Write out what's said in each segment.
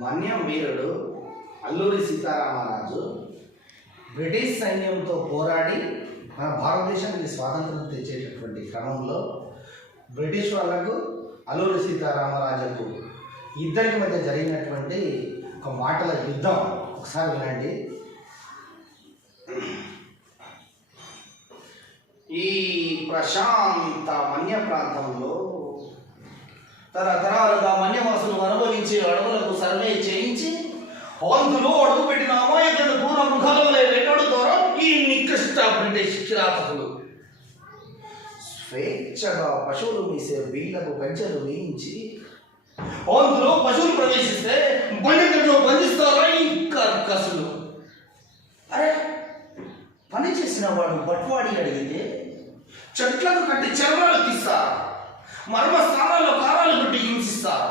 మన్యం వీరుడు Alluri Sitaramaraju British సైన్యంతో పోరాడి మన భారతదేశానికి స్వాతంత్రం తెచ్చేటటువంటి క్రమంలో బ్రిటిష్ వాళ్ళకు అల్లూరి సీతారామరాజుకు ఇద్దరికి మధ్య జరిగినటువంటి ఒక మాటల యుద్ధం ఒకసారి వినండి. ఈ ప్రశాంత మన్య ప్రాంతంలో తరతరాలుగా మన్యవాసులు అనుభవించే అడవులకు సర్వే చేయించి అందులో అడుగుపెట్టిన అమాయకులను క్రూర మృగాలవలే వెంటాడుతారో ఈ నికృష్ట బ్రిటిష్ కిరాతకులు స్వేచ్ఛగా పశువులు మీసే వీళ్లకు కంచెలు వేయించి అందులో పశువులు ప్రవేశిస్తే బండితో బంధిస్తారా ఈ కర్కసులు. అరే, పని చేసిన వాడు బట్వాడి అడిగితే చెట్లకు కట్టి చర్మాలు తీస్తారు, మర్మ స్థానాల్లో కారాలు పెట్టి హింసిస్తారు.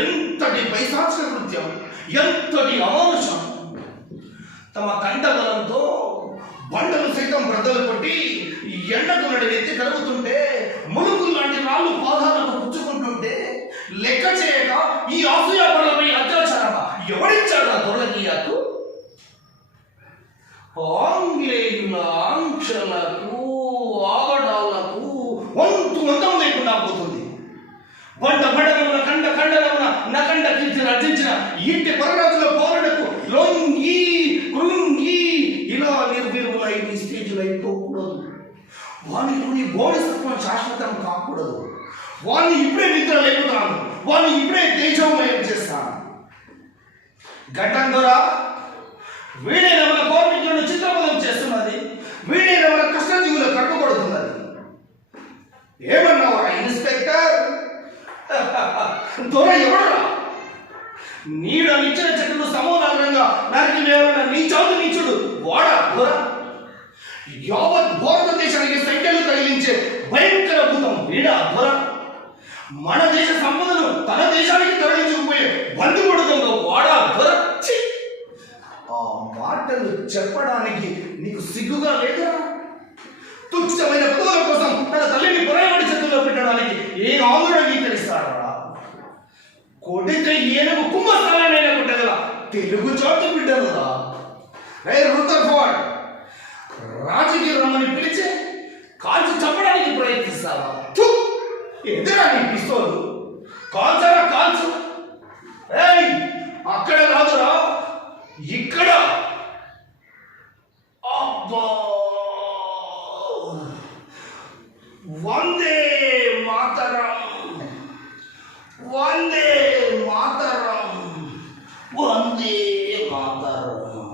ఎంతటి పైశాచిక కృత్యం, ఎంతటి అమానుషం! తమ కంఠబలంతో బండలు సైతం బ్రద్దలు కొట్టి ఎండకు నడివెత్తి కలుగుతుంటే ములుగులు లాంటి రాళ్ళు పాదాలకు పుచ్చుకుంటుంటే లెక్క చేయక ఈ ఆసుయాపరులపై అత్యాచారమా ఎవరిచ్చాడు ఆ దొరలకీయాకు? ఆంగ్లేయుల ఆంక్షలకు ఆగడాలకు వంతం లేకుండా పోతుంది. బండ బండనమున కండ కండనమున నకండ కీర్తి రచించిన ఇంటి పరరాజుల పోరాటకు లొంగి కృంగి ఇలా నిర్వీర్యులై నిస్తేజులు అయిపోకూడదు. వానిలోని బోడిసత్వం శాశ్వతం కాకూడదు. వాడిని ఇప్పుడే నిద్ర లేపుతాను, వాడిని ఇప్పుడే తేజోమయం చేస్తాను. ఘట్టం ద్వారా వీడైన మన కోరికలను చిత్రపదం చేస్తున్నది, వీడైన మన కష్టజీవులు కట్టుకొడుతున్నది. ఏమన్నావా ఇన్స్పెక్టర్? దొర ఎవడరా? నీడనిచ్చిన చెట్టును సమూలంగా నరికి వేయాలన్న నీచాలు నీచుడు వాడా దొర? యావత్ భారతదేశానికి సంఖ్యలు తగిలించే భయంకర భూతం వీడా దొర? మన దేశ సంపదను తన దేశానికి తరలించుకుపోయే బంధుపడుతుందో వాడా దొర? ఆ మాటలు చెప్పడానికి నీకు సిగ్గుగా లేదా? తుచ్చమైన పదవుల కోసం తన తల్లిని పరాయవాడి చేతుల్లో పెట్టడానికి ఏ ఆందోళన అంగీకరిస్తారా? కొడితే ఏనుగు కుంభస్థానానైనా కొట్టగల తెలుగు చాటు బిడ్డలురా. రుతర్ఫోర్డ్ రాజకీయ రమ్మని పిలిచి కాల్చి చంపడానికి ప్రయత్నిస్తావా? ఎదురా నీ పిస్తోలు? కాల్చరా కాల్చు. ఏయ్, అక్కడ కాదురా, ఇక్కడ. అబ్బా, వందే మాతరం, వందే మాతరం, వందే మాతరం.